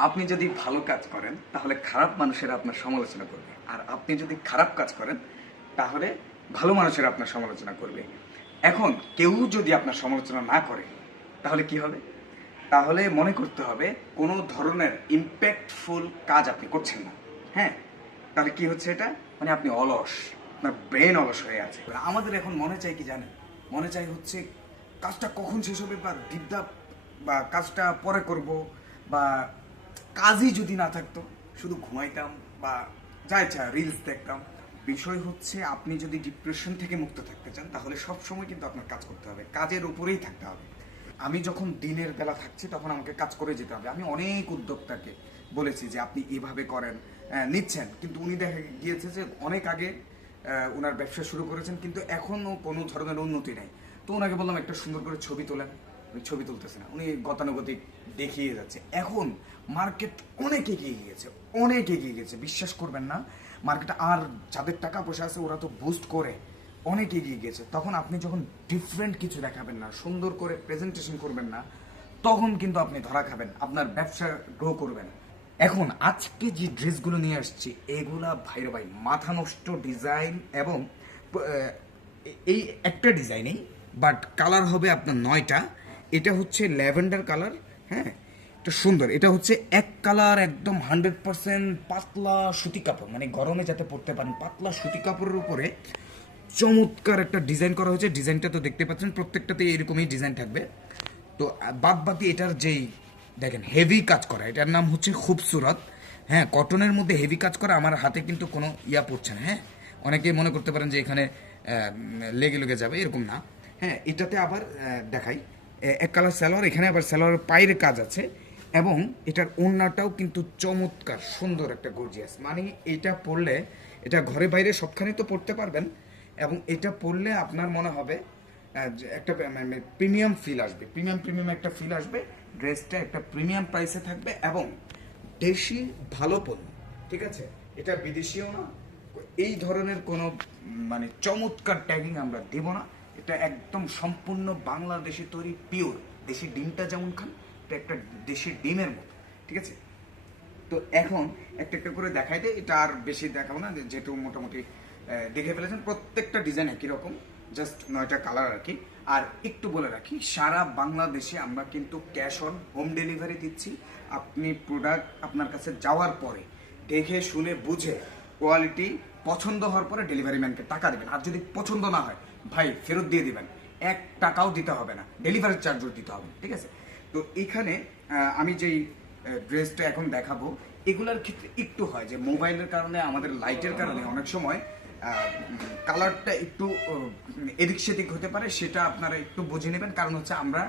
আপনি যদি ভালো কাজ করেন, তাহলে খারাপ মানুষেরা আপনার সমালোচনা করবে। আর আপনি যদি খারাপ কাজ করেন, তাহলে ভালো মানুষেরা আপনার সমালোচনা করবে। এখন কেউ যদি আপনার সমালোচনা না করে, তাহলে কি হবে? তাহলে মনে করতে হবে, কোনো ধরনের ইম্প্যাক্টফুল কাজ আপনি করছেন না। হ্যাঁ? তাহলে কি হচ্ছে এটা? মানে আপনি অলস, আপনার ব্রেন অলস হয়ে আছে। আমাদের এখন মনে চাই কি জানেন? মনে চাই হচ্ছে কাজটা কখন শেষ হবে বা বিদ্যা বা কাজটা পরে করব বা কাজই যদি না থাকতো। শুধু ঘুমাইতাম বা যা ইচ্ছা রিলস দেখতাম। বিষয় হচ্ছে, আপনি যদি ডিপ্রেশন থেকে মুক্ত থাকতে চান, তাহলে সব সময় কিন্তু আপনার কাজ করতে হবে। কাজের উপরেই থাকতে হবে। আমি যখন দিনের বেলা থাকছি, তখন আমাকে কাজ করে যেতে হবে। আমি অনেক উদ্যোক্তাকে বলেছি যে, আপনি এভাবে করেন নিচ্ছেন। কিন্তু উনি দেখা গিয়েছে যে, অনেক আগে ওনার ব্যবসা শুরু করেছেন, কিন্তু এখনও কোনো ধরনের উন্নতি নেই। তো ওনাকে বললাম, একটা সুন্দর করে ছবি তোলেন। উনি ছবি তুলতেছে না উনি গতানুগতিক দেখিয়ে যাচ্ছে। এখন মার্কেট অনেক এগিয়ে গিয়েছে, অনেক এগিয়ে গেছে বিশ্বাস করবেন না, মার্কেট আর যাদের টাকা পয়সা আছে ওরা তো বুস্ট করে, অনেক এগিয়ে গেছে তখন আপনি যখন ডিফারেন্ট কিছু দেখাবেন না, সুন্দর করে প্রেজেন্টেশন করবেন না, তখন কিন্তু আপনি ধরা খাবেন, আপনার ব্যবসা গ্রো করবেন এখন আজকে যে ড্রেসগুলো নিয়ে আসছি, এগুলা ভাইরে ভাই, মাথা নষ্ট ডিজাইন এবং এই একটা ডিজাইনেই বাট কালার হবে আপনার নয়টা। এটা হচ্ছে ল্যাভেন্ডার কালার হ্যাঁ? এটা সুন্দর। এটা হচ্ছে এক কালার, একদম হান্ড্রেড পার্সেন্ট পাতলা সুতি কাপড় মানে গরমে যাতে পরতে পারেন। পাতলা সুতি কাপড়ের উপরে চমৎকার একটা ডিজাইন করা হয়েছে। ডিজাইনটা তো দেখতে পাচ্ছেন প্রত্যেকটাতে এরকমই ডিজাইন থাকবে। তো, বাদ বাকি এটার যেই, দেখেন হেভি কাজ করা, এটার নাম হচ্ছে খুবসুরত। হ্যাঁ কটনের মধ্যে হেভি কাজ করা, আমার হাতে কিন্তু কোনো ইয়া পড়ছে না হ্যাঁ? অনেকে মনে করতে পারেন যে এখানে লেগে লেগে যাবে, এরকম না। হ্যাঁ এটাতে আবার দেখাই। এক কালার সালোয়ার এখানে আবার সালোয়ারের পায়ের কাজ আছে। এবং এটার ওড়নাটাও কিন্তু চমৎকার, সুন্দর একটা গর্জিয়াস মানে এটা পরলে, এটা ঘরে বাইরে সবখানে তো পড়তে পারবেন। এবং এটা পরলে আপনার মনে হবে একটা প্রিমিয়াম ফিল আসবে। প্রিমিয়াম প্রিমিয়াম একটা ফিল আসবে ড্রেসটা একটা প্রিমিয়াম প্রাইসে থাকবে এবং দেশি ভালো পণ্য, ঠিক আছে? এটা বিদেশিও না, এই ধরনের কোনো মানে চমৎকার ট্যাগিং আমরা দেব না। এটা একদম সম্পূর্ণ বাংলাদেশে তৈরি পিওর দেশি ডিমটা যেমন খান, এটা একটা দেশি ডিমের মতো, ঠিক আছে? তো এখন একটা একটা করে দেখাই দেয় এটা আর বেশি দেখাবো না যেহেতু মোটামুটি দেখে ফেলেছেন, প্রত্যেকটা ডিজাইন একই রকম জাস্ট নয়টা কালার আর কি। আর একটু বলে রাখি, সারা বাংলাদেশে আমরা কিন্তু ক্যাশ অন হোম ডেলিভারি দিচ্ছি। আপনি প্রোডাক্ট আপনার কাছে যাওয়ার পরে, দেখে, শুনে, বুঝে কোয়ালিটি পছন্দ হওয়ার পরে ডেলিভারি ম্যানকে টাকা দেবেন। আর যদি পছন্দ না হয় ভাই ফেরত দিয়ে দিবেন। এক টাকাও দিতে হবে না। ডেলিভারি চার্জও দিতে হবে, ঠিক আছে? তো এখানে আমি যেই ড্রেসটা এখন দেখাবো, এগুলার ক্ষেত্রে একটু হয় যে মোবাইলের কারণে, আমাদের লাইটের কারণে অনেক সময় কালারটা একটু এদিক সেদিক হতে পারে, সেটা আপনারা একটু বুঝে নেবেন। কারণ হচ্ছে আমরা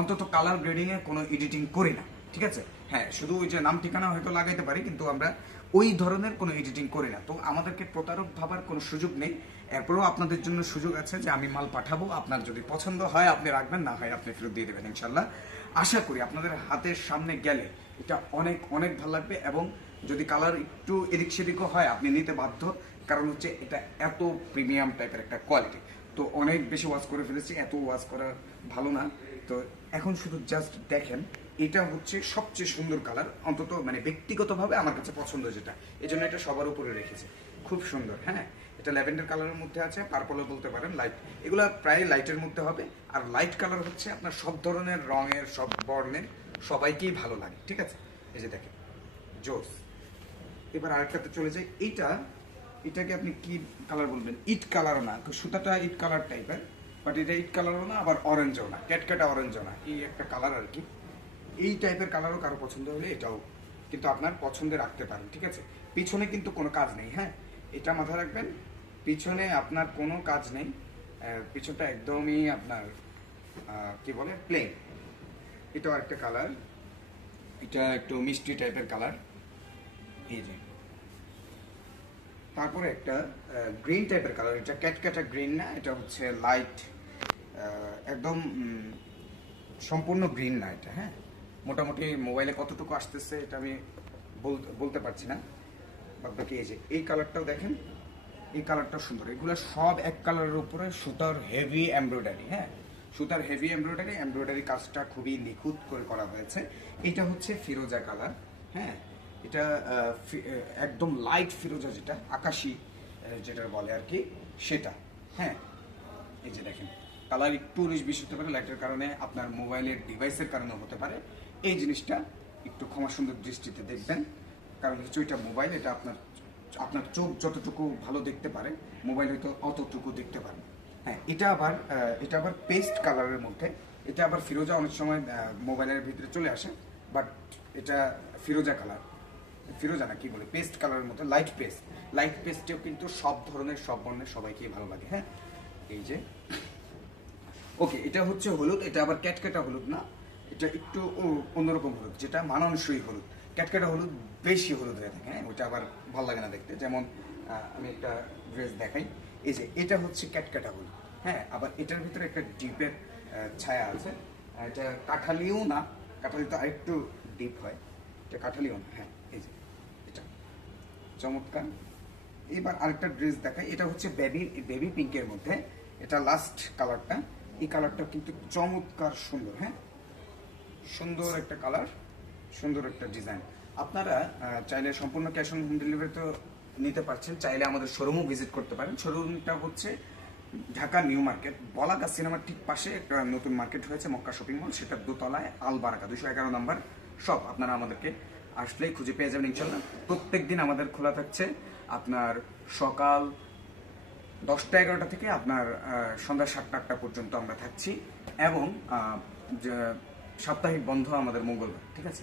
অন্তত কালার গ্রেডিংয়ে কোনো এডিটিং করি না, ঠিক আছে? হ্যাঁ শুধু ওই যে নাম ঠিকানা হয়তো লাগাইতে পারি, কিন্তু আমরা ওই ধরনের কোনো এডিটিং করি না। তো আমাদেরকে প্রতারক ভাবার কোনো সুযোগ নেই। এরপরেও আপনাদের জন্য সুযোগ আছে যে আমি মাল পাঠাবো। আপনার যদি পছন্দ হয়, আপনি রাখবেন, না হয় আপনি ফেরত দিয়ে দেবেন ইনশাল্লাহ আশা করি আপনাদের হাতের সামনে গেলে এটা অনেক অনেক ভালো লাগবে এবং যদি কালার একটু এদিক সেদিকও হয়, আপনি নিতে বাধ্য। কারণ হচ্ছে এটা এত প্রিমিয়াম টাইপের একটা কোয়ালিটি। তো অনেক বেশি ওয়াশ করে ফেলেছি, এত ওয়াশ করা ভালো না। তো এখন শুধু জাস্ট দেখেন, এটা হচ্ছে সবচেয়ে সুন্দর কালার। অন্তত মানে ব্যক্তিগতভাবে আমার কাছে পছন্দ যেটা। এই জন্য এটা সবার উপরে রেখেছে। খুব সুন্দর হ্যাঁ? এটা ল্যাভেন্ডার কালারের মধ্যে আছে, পার্পলও বলতে পারেন লাইট এগুলো প্রায় লাইটের মধ্যে হবে, আর লাইট কালার হচ্ছে আপনার সব ধরনের রঙের, সব বর্ণের, সবাইকেই ভালো লাগে, ঠিক আছে? এই যে দেখেন, জোস। এবার আরেকটাতে চলে যাই। এইটা, এটাকে আপনি কি কালার বলবেন? ইট কালারও না সুতাটা ইট কালার টাইপের বাট এটা ইট কালারও না, আবার অরেঞ্জও না ক্যাটক্যাটা অরেঞ্জও না, এই একটা কালার আর কি। এই টাইপের কালারও কারও পছন্দ হলে এটাও কিন্তু আপনার পছন্দে রাখতে পারেন, ঠিক আছে? পিছনে কিন্তু কোনো কাজ নেই হ্যাঁ? এটা মাথায় রাখবেন পিছনে আপনার কোনো কাজ নেই পিছনটা একদমই আপনার কি বলে প্লেন এটাও একটা কালার এটা একটু মিষ্টি টাইপের কালার এই যে। তারপরে একটা গ্রিন টাইপের কালার এটা ক্যাটক্যাটা গ্রিন না, এটা হচ্ছে লাইট একদম সম্পূর্ণ গ্রিন না এটা হ্যাঁ? মোটামুটি মোবাইলে কতটুকু আসতেছে এটা আমি বলতে পারছি না। বাকি এই যে, এই কালারটাও দেখেন। এই কালারটা সুন্দর। এগুলো সব এক কালারের উপরে সুতার হেভি এমব্রয়ডারি হ্যাঁ? সুতার হেভি এমব্রয়ডারি এমব্রয়ডারি কাজটা খুবই নিখুঁত করে করা হয়েছে। এটা হচ্ছে ফিরোজা কালার হ্যাঁ? এটা একদম লাইট ফিরোজা যেটা, আকাশি যেটা বলে আর কি, সেটা হ্যাঁ? এই যে দেখেন, কালার একটু উনিশ বিশ হতে পারে লাইটের কারণে আপনার মোবাইলের ডিভাইসের কারণে হতে পারে। এই জিনিসটা একটু ক্ষমা সুন্দর দৃষ্টিতে দেখবেন, কারণ হচ্ছে ওইটা মোবাইল এটা আপনার আপনার চোখ যতটুকু ভালো দেখতে পারে, মোবাইল হয়তো অতটুকু দেখতে পারে। হ্যাঁ এটা আবার এটা আবার পেস্ট কালারের মধ্যে। এটা আবার ফিরোজা অনেক সময় মোবাইলের ভিতরে চলে আসে বাট এটা ফিরোজা কালার ফিরোজা না, কি বলে? পেস্ট কালারের মধ্যে লাইট পেস্ট লাইট পেস্টেও কিন্তু সব ধরনের, সব বর্ণের সবাইকেই ভালো লাগে হ্যাঁ? এই যে ওকে এটা হচ্ছে হলুদ, এটা আবার ক্যাটকেটা হলুদ না? এটা একটু অন্যরকম হলুদ, যেটা মানানসই হলুদ। ক্যাটকেটা হলুদ বেশি হলুদ হয়ে থাকে হ্যাঁ? ওটা আবার ভালো লাগে না দেখতে। যেমন আমি একটা ড্রেস দেখাই। এই যে, এটা হচ্ছে ক্যাটকেটা হলুদ হ্যাঁ? আবার এটার ভিতরে একটা ডিপের ছায়া আছে। এটা কাঠালিও না, কাঠালি তো আরেকটু ডিপ হয়। এটা কাঠালিও না হ্যাঁ? এই যে, এটা চমৎকার। এবার আরেকটা ড্রেস দেখাই। এটা হচ্ছে বেবি বেবি পিঙ্কের মধ্যে। এটা লাস্ট কালারটা। এই কালারটা কিন্তু চমৎকার সুন্দর হ্যাঁ? সুন্দর একটা কালার। সুন্দর একটা ডিজাইন আপনারা চাইলে সম্পূর্ণ ক্যাশ অন হোম ডেলিভারি তো নিতে পারছেন, চাইলে আমাদের শোরুমও ভিজিট করতে পারেন। শোরুমটা হচ্ছে ঢাকা নিউ মার্কেট বলাকা সিনেমার ঠিক পাশে একটা নতুন মার্কেট হয়েছে, মক্কা শপিং মল সেটার দোতলায় আলবারাকা দুশো এগারো নম্বর সব আপনারা আমাদেরকে আসলেই খুঁজে পেয়ে যাবেন, ইনশাল্লাহ। প্রত্যেক দিন আমাদের খোলা থাকছে আপনার সকাল দশটা এগারোটা থেকে আপনার সন্ধ্যা সাতটা আটটা পর্যন্ত আমরা থাকছি। এবং সাপ্তাহিক বন্ধ আমাদের মঙ্গলবার, ঠিক আছে?